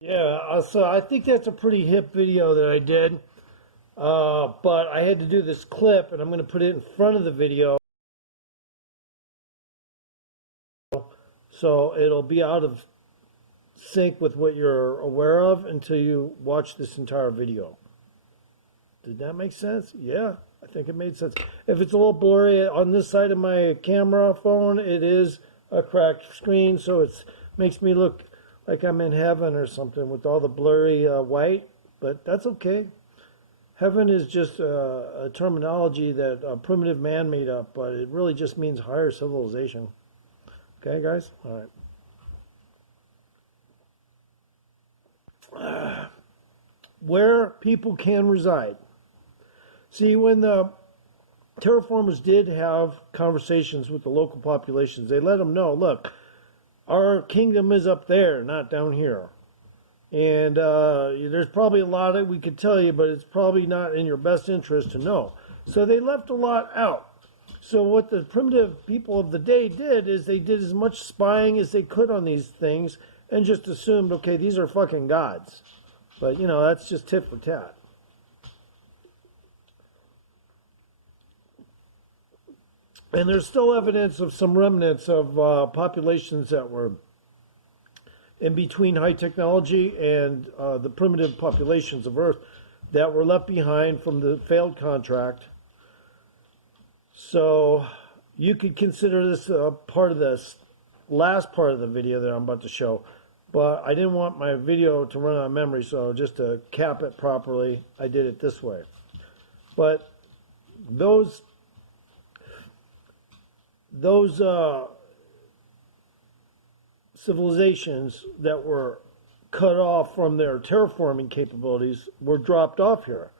Yeah, so I think that's a pretty hip video that I did. But I had to do this clip, and I'm going to put it in front of the video, so it'll be out of sync with what you're aware of until you watch this entire video. Did that make sense? Yeah, I think it made sense. If it's a little blurry on this side of my camera phone, it is a cracked screen, so it makes me look like I'm in heaven or something with all the blurry white, but that's okay. Heaven is just a terminology that a primitive man made up, but it really just means higher civilization. Okay, guys? All right. Where people can reside. See, when the terraformers did have conversations with the local populations, they let them know, look, our kingdom is up there, not down here. And there's probably a lot that we could tell you, but it's probably not in your best interest to know. So they left a lot out. So what the primitive people of the day did is they did as much spying as they could on these things and just assumed, okay, these are fucking gods. But, you know, that's just tit for tat. And there's still evidence of some remnants of populations that were in between high technology and the primitive populations of Earth that were left behind from the failed contract. So you could consider this part of this last part of the video that I'm about to show. But I didn't want my video to run out of memory, so just to cap it properly, I did it this way. But those civilizations that were cut off from their terraforming capabilities were dropped off here.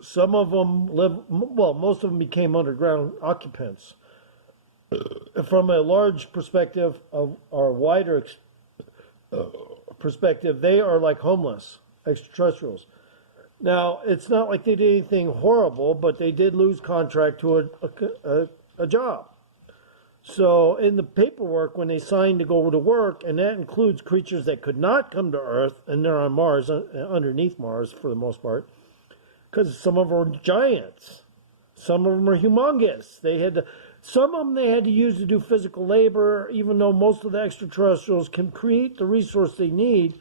Some of them most of them became underground occupants. From a large perspective or wider perspective, they are like homeless extraterrestrials. Now, it's not like they did anything horrible, but they did lose contract to a job. So in the paperwork, when they signed to go to work, and that includes creatures that could not come to Earth, and they're on Mars, underneath Mars for the most part, because some of them are giants. Some of them are humongous. Some of them they had to use to do physical labor, even though most of the extraterrestrials can create the resource they need.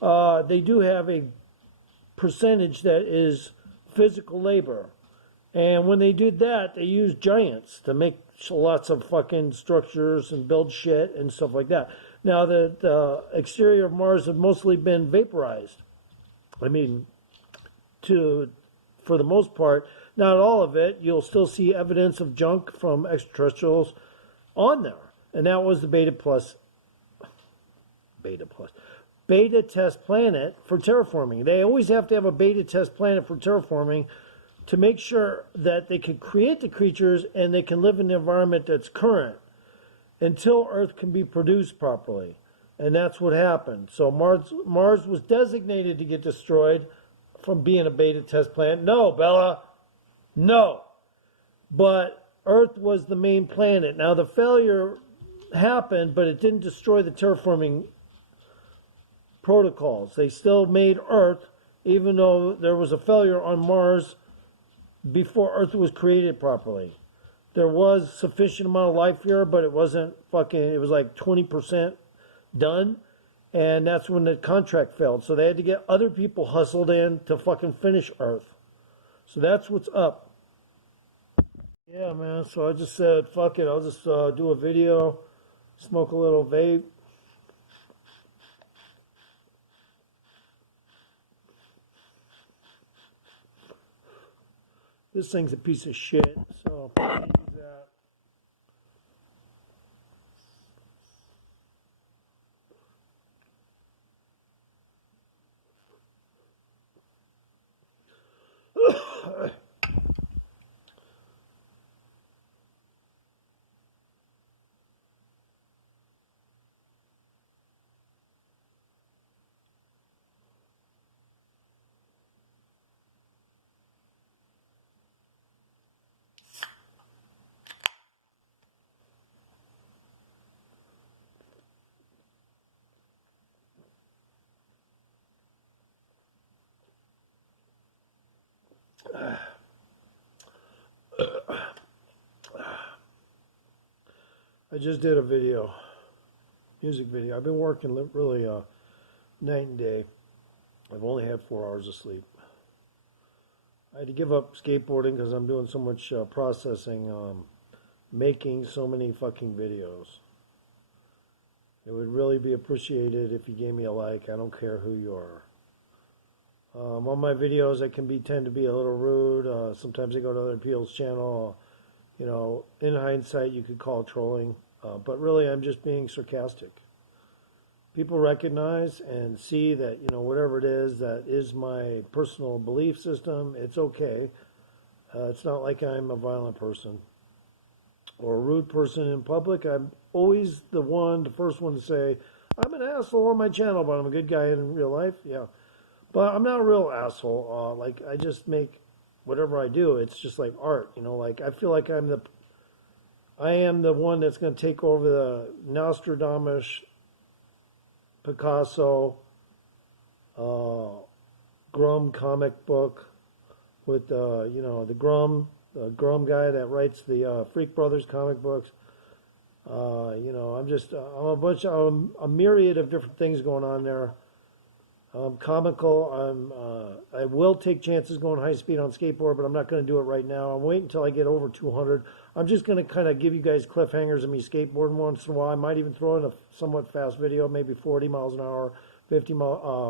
They do have a percentage that is physical labor. And when they did that, they used giants to make lots of fucking structures and build shit and stuff like that. Now, the exterior of Mars have mostly been vaporized. I mean, for the most part, not all of it. You'll still see evidence of junk from extraterrestrials on there. And that was the beta test planet for terraforming. They always have to have a beta test planet for terraforming to make sure that they can create the creatures and they can live in the environment that's current until Earth can be produced properly. And that's what happened. So Mars was designated to get destroyed from being a beta test planet. No, Bella. No. But Earth was the main planet. Now, the failure happened, but it didn't destroy the terraforming protocols. They still made Earth, even though there was a failure on Mars before Earth was created properly. There was sufficient amount of life here, but it wasn't it was like 20% done. And that's when the contract failed. So they had to get other people hustled in to fucking finish Earth. So that's what's up. Yeah, man. So I just said, fuck it. I'll just do a video, smoke a little vape. This thing's a piece of shit, so I'll use that. I just did a video, music video. I've been working really night and day. I've only had 4 hours of sleep. I had to give up skateboarding because I'm doing so much processing, making so many fucking videos. It would really be appreciated if you gave me a like. I don't care who you are. On my videos, I can tend to be a little rude. Sometimes I go to other people's channel. You know, in hindsight, you could call it trolling. But really, I'm just being sarcastic. People recognize and see that, you know, whatever it is that is my personal belief system, it's okay. It's not like I'm a violent person or a rude person in public. I'm always the first one to say, I'm an asshole on my channel, but I'm a good guy in real life. Yeah. But I'm not a real asshole. Like, I just make whatever I do, it's just like art. You know, like, I feel like I am the one that's going to take over the Nostradamus, Picasso, Grum comic book with, you know, the Grum guy that writes the Freak Brothers comic books. You know, I'm a myriad of different things going on there. I'm comical. I will take chances going high speed on skateboard, but I'm not going to do it right now. I'm waiting until I get over 200. I'm just going to kind of give you guys cliffhangers of me skateboarding once in a while. I might even throw in a somewhat fast video, maybe 40 miles an hour, 50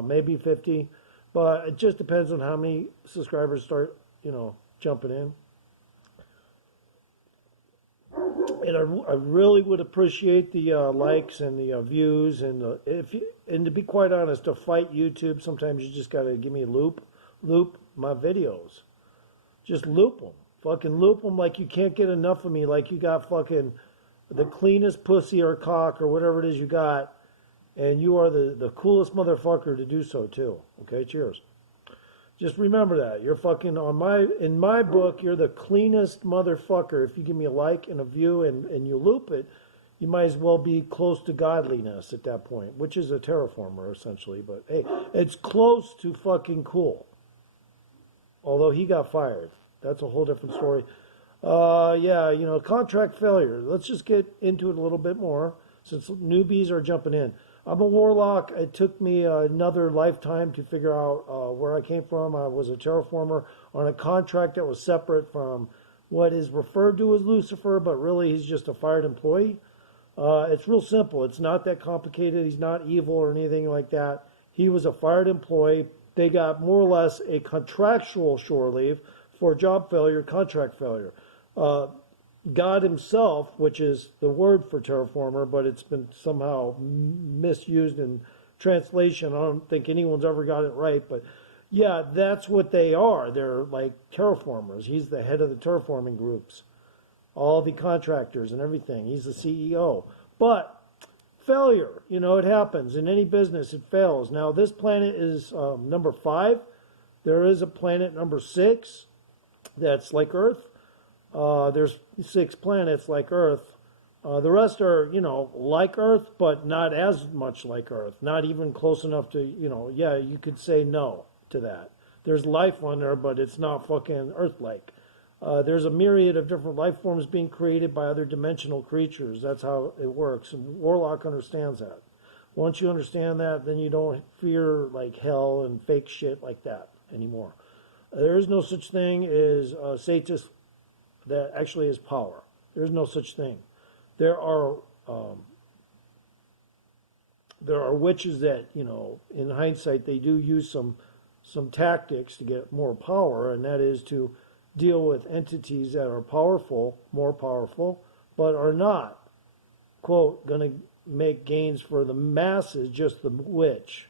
maybe 50. But it just depends on how many subscribers start, you know, jumping in. And I really would appreciate the likes and the views, and and to be quite honest, to fight YouTube, sometimes you just gotta give me a loop my videos, just loop them, fucking loop them like you can't get enough of me, like you got fucking the cleanest pussy or cock or whatever it is you got, and you are the coolest motherfucker to do so too. Okay, cheers. Just remember that. You're fucking in my book, you're the cleanest motherfucker. If you give me a like and a view and you loop it, you might as well be close to godliness at that point, which is a terraformer essentially. But hey, it's close to fucking cool. Although he got fired. That's a whole different story. Yeah, you know, contract failure. Let's just get into it a little bit more since newbies are jumping in. I'm a warlock. It took me another lifetime to figure out where I came from. I was a terraformer on a contract that was separate from what is referred to as Lucifer, but really he's just a fired employee. It's real simple. It's not that complicated. He's not evil or anything like that. He was a fired employee. They got more or less a contractual shore leave for job failure, contract failure. God himself, which is the word for terraformer, but it's been somehow misused in translation. I don't think anyone's ever got it right, but yeah, that's what they are. They're like terraformers. He's the head of the terraforming groups, all the contractors and everything. He's the CEO. But failure, you know, it happens. In any business, it fails. Now, this planet is number 5. There is a planet number 6 that's like Earth. There's 6 planets like Earth. The rest are, you know, like Earth, but not as much like Earth. Not even close enough to, you know, yeah, you could say no to that. There's life on there, but it's not fucking Earth-like. There's a myriad of different life forms being created by other dimensional creatures. That's how it works. And Warlock understands that. Once you understand that, then you don't fear like hell and fake shit like that anymore. There is no such thing as Satanist that actually has power. There's no such thing. There are witches that, you know, in hindsight, they do use some tactics to get more power, and that is to deal with entities that are powerful, more powerful, but are not, quote, going to make gains for the masses, just the witch.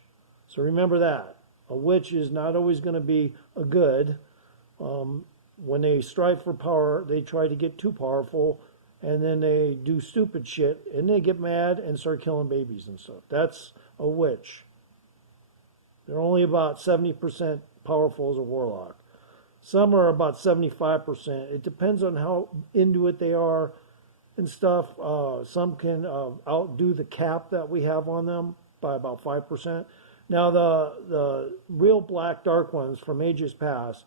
So remember that. A witch is not always going to be a good. When they strive for power, they try to get too powerful, and then they do stupid shit, and they get mad and start killing babies and stuff. That's a witch. They're only about 70% powerful as a warlock. Some are about 75%. It depends on how into it they are and stuff. Some can outdo the cap that we have on them by about 5%. Now, the real black dark ones from ages past,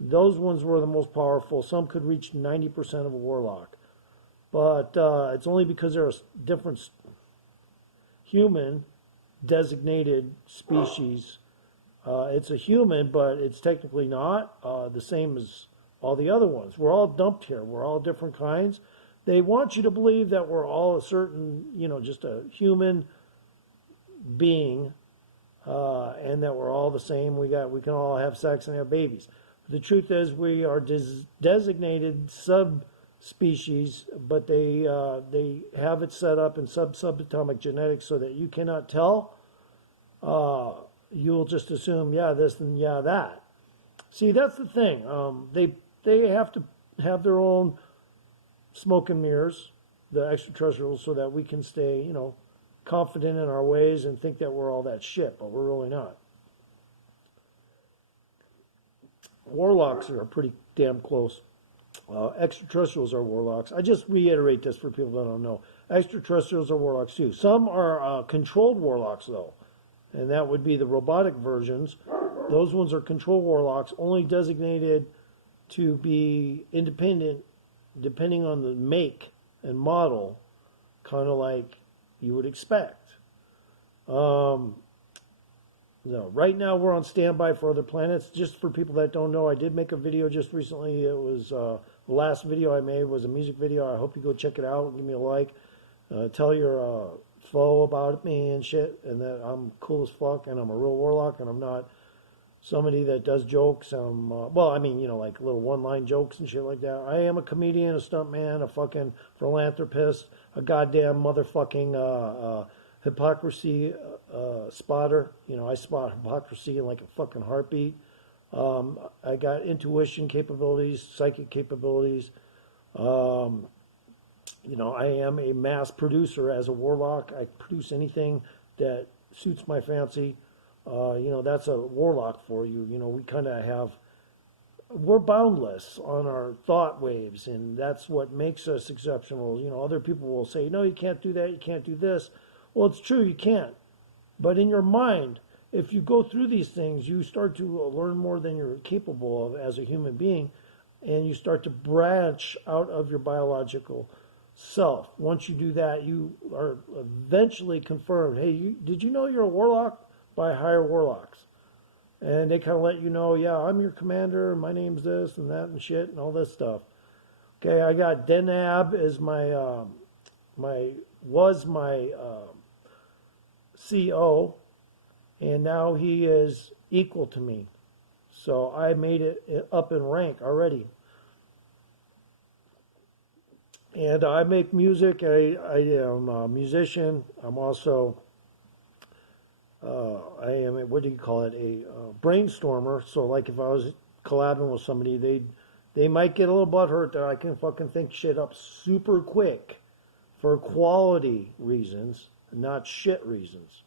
those ones were the most powerful. Some could reach 90% of a warlock. but it's only because there are different human designated species. It's a human, but it's technically not the same as all the other ones. We're all dumped here. We're all different kinds. They want you to believe that we're all a certain, just a human being, and that we're all the same. We can all have sex and have babies. The truth is, we are designated subspecies, but they have it set up in subatomic genetics so that you cannot tell. You'll just assume, yeah, this and yeah, that. See, that's the thing. They have to have their own smoke and mirrors, the extraterrestrials, so that we can stay, confident in our ways and think that we're all that shit, but we're really not. Warlocks are pretty damn close. Extraterrestrials are warlocks. I just reiterate this for people that don't know. Extraterrestrials are warlocks too. Some are controlled warlocks though, and that would be the robotic versions. Those ones are controlled warlocks, only designated to be independent depending on the make and model, kind of like you would expect. No, right now we're on standby for other planets. Just for people that don't know, I did make a video just recently. It was the last video I made was a music video. I hope you go check it out. Give me a like. Tell your foe about me and shit, and that I'm cool as fuck, and I'm a real warlock, and I'm not somebody that does jokes. Like little one-line jokes and shit like that. I am a comedian, a stuntman, a fucking philanthropist, a goddamn motherfucking hypocrisy spotter. I spot hypocrisy in like a fucking heartbeat. I got intuition capabilities, psychic capabilities. I am a mass producer as a warlock. I produce anything that suits my fancy. That's a warlock for you. We kind of we're boundless on our thought waves, and that's what makes us exceptional. Other people will say, no, you can't do that, you can't do this. Well, it's true, you can't. But in your mind, if you go through these things, you start to learn more than you're capable of as a human being, and you start to branch out of your biological self. Once you do that, you are eventually confirmed, hey, did you know you're a warlock? By higher warlocks. And they kind of let you know, yeah, I'm your commander, my name's this and that and shit and all this stuff. Okay, I got Denab as my CO, and now he is equal to me. So I made it up in rank already. And I make music. I am a musician. I'm also I am a brainstormer. So like if I was collabing with somebody, they might get a little butthurt that I can fucking think shit up super quick for quality reasons, not shit reasons.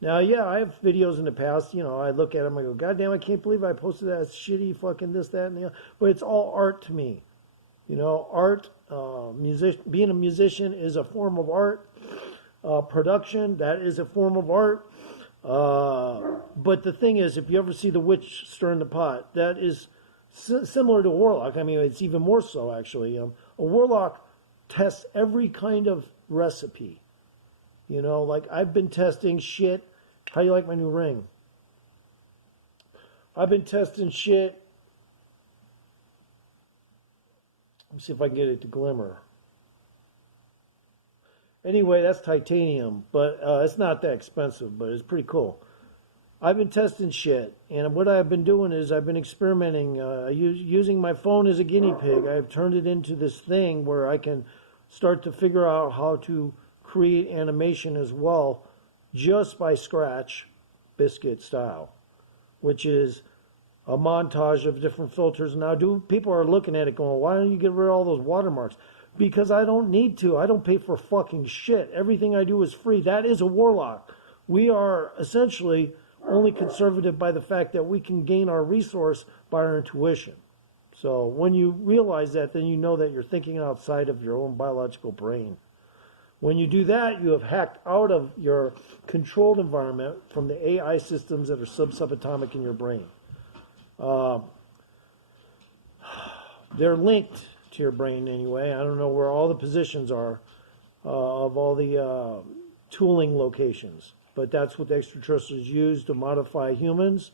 Now, yeah, I have videos in the past, I look at them, I go, God damn, I can't believe I posted that shitty fucking this, that, and the other. But it's all art to me. Art, being a musician is a form of art. Production, that is a form of art. But the thing is, if you ever see the witch stirring the pot, that is similar to a warlock. I mean, it's even more so, actually. A warlock tests every kind of recipe. Like I've been testing shit. How do you like my new ring? I've been testing shit. Let me see if I can get it to glimmer. Anyway, that's titanium, but it's not that expensive, but it's pretty cool. I've been testing shit, and what I've been doing is I've been experimenting, using my phone as a guinea pig. I've turned it into this thing where I can start to figure out how to create animation as well, just by Scratch Biscuit style, which is a montage of different filters. Now, people are looking at it going, why don't you get rid of all those watermarks? Because I don't need to. I don't pay for fucking shit. Everything I do is free. That is a warlock. We are essentially only conservative by the fact that we can gain our resource by our intuition. So when you realize that, then you know that you're thinking outside of your own biological brain. When you do that, you have hacked out of your controlled environment from the AI systems that are subatomic in your brain. They're linked to your brain anyway. I don't know where all the positions are of all the tooling locations, but that's what the extraterrestrials use to modify humans.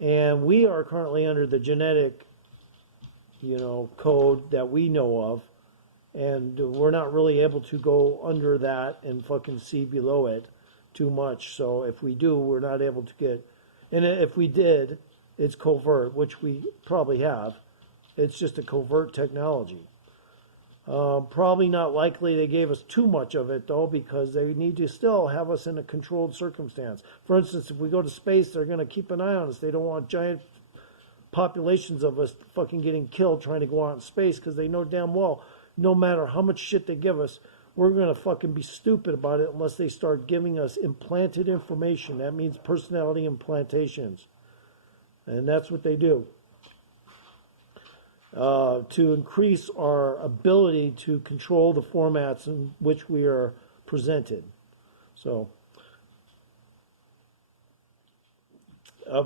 And we are currently under the genetic, code that we know of, and we're not really able to go under that and fucking see below it too much. So if we do, we're not able to get, and if we did, it's covert, which we probably have. It's just a covert technology. Probably not likely they gave us too much of it, though, because they need to still have us in a controlled circumstance. For instance, if we go to space, they're going to keep an eye on us. They don't want giant populations of us fucking getting killed trying to go out in space, because they know damn well no matter how much shit they give us, we're going to fucking be stupid about it unless they start giving us implanted information. That means personality implantations. And that's what they do. To increase our ability to control the formats in which we are presented. So,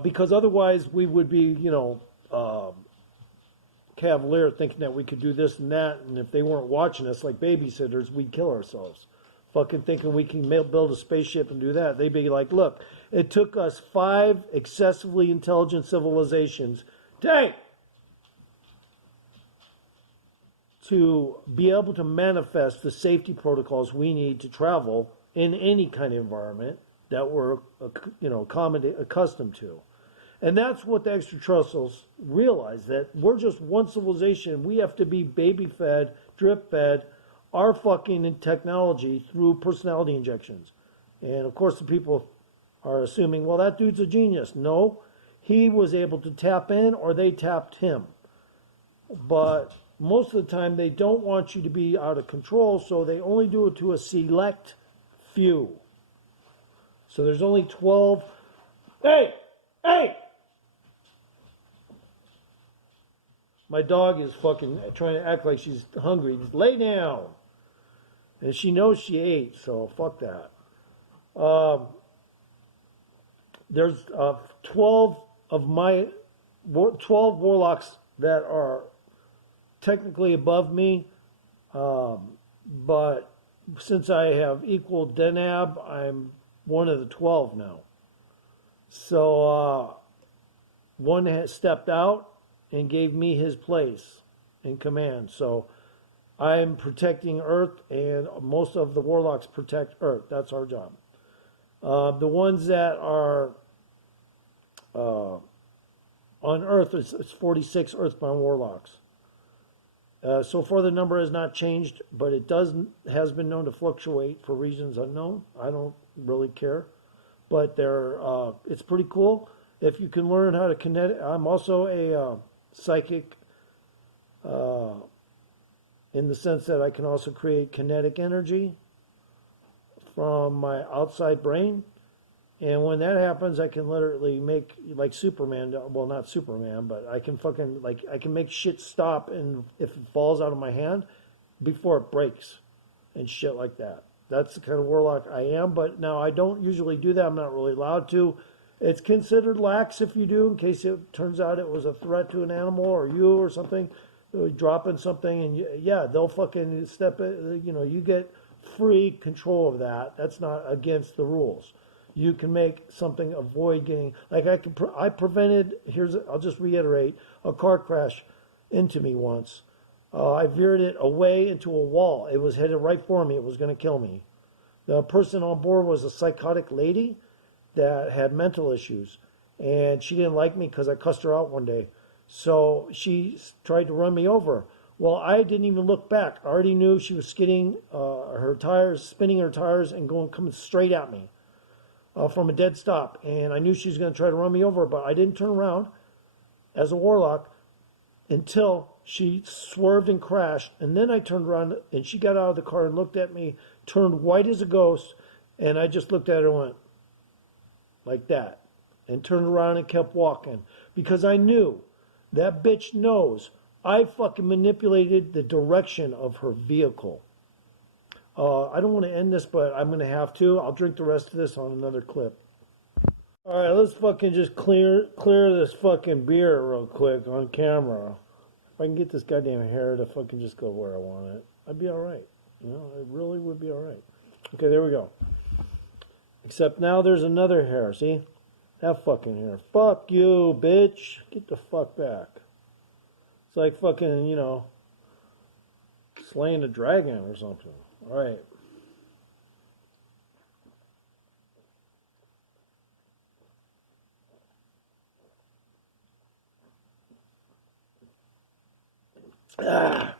because otherwise we would be, cavalier, thinking that we could do this and that, and if they weren't watching us like babysitters, we'd kill ourselves. Fucking thinking we can build a spaceship and do that. They'd be like, look, it took us 5 excessively intelligent civilizations to be able to manifest the safety protocols we need to travel in any kind of environment that we're, accustomed to. And that's what the extraterrestrials realize, that we're just one civilization. We have to be baby-fed, drip-fed, our fucking technology through personality injections. And, of course, the people are assuming, well, that dude's a genius. No, he was able to tap in or they tapped him. But most of the time, they don't want you to be out of control, so they only do it to a select few. So there's only 12. Hey! My dog is fucking trying to act like she's hungry. Just lay down. And she knows she ate, so fuck that. There's 12 warlocks that are technically above me, but since I have equal Denab, I'm one of the 12 now. So one has stepped out and gave me his place in command. So I'm protecting Earth, and most of the warlocks protect Earth. That's our job. The ones that are on Earth, it's 46 Earthbound warlocks. So far, the number has not changed, but it has been known to fluctuate for reasons unknown. I don't really care, but it's pretty cool if you can learn how to connect. I'm also a psychic, in the sense that I can also create kinetic energy from my outside brain. And when that happens, I can literally make, like Superman, well, not Superman, but I can I can make shit stop, and if it falls out of my hand, before it breaks and shit like that. That's the kind of warlock I am, but now I don't usually do that. I'm not really allowed to. It's considered lax if you do, in case it turns out it was a threat to an animal or you or something, dropping something, and they'll fucking step in, you get free control of that. That's not against the rules. You can make something avoid getting, like I prevented, I'll just reiterate, a car crash into me once. I veered it away into a wall. It was headed right for me. It was going to kill me. The person on board was a psychotic lady that had mental issues, and she didn't like me because I cussed her out one day. So she tried to run me over. Well, I didn't even look back. I already knew she was skidding her tires, spinning her tires, and coming straight at me from a dead stop. And I knew she was going to try to run me over, but I didn't turn around as a warlock until she swerved and crashed. And then I turned around, and she got out of the car and looked at me, turned white as a ghost, and I just looked at her and went like that, and turned around and kept walking, because I knew that bitch knows I fucking manipulated the direction of her vehicle. I don't want to end this, but I'm going to have to. I'll drink the rest of this on another clip. All right, let's fucking just clear this fucking beer real quick on camera. if I can get this goddamn hair to fucking just go where I want it, I'd be alright. You know, it really would be alright. Okay, there we go. Except now there's another hair, see? That fucking hair. Fuck you, bitch. Get the fuck back. It's like fucking, you know, slaying a dragon or something. Alright. Ah.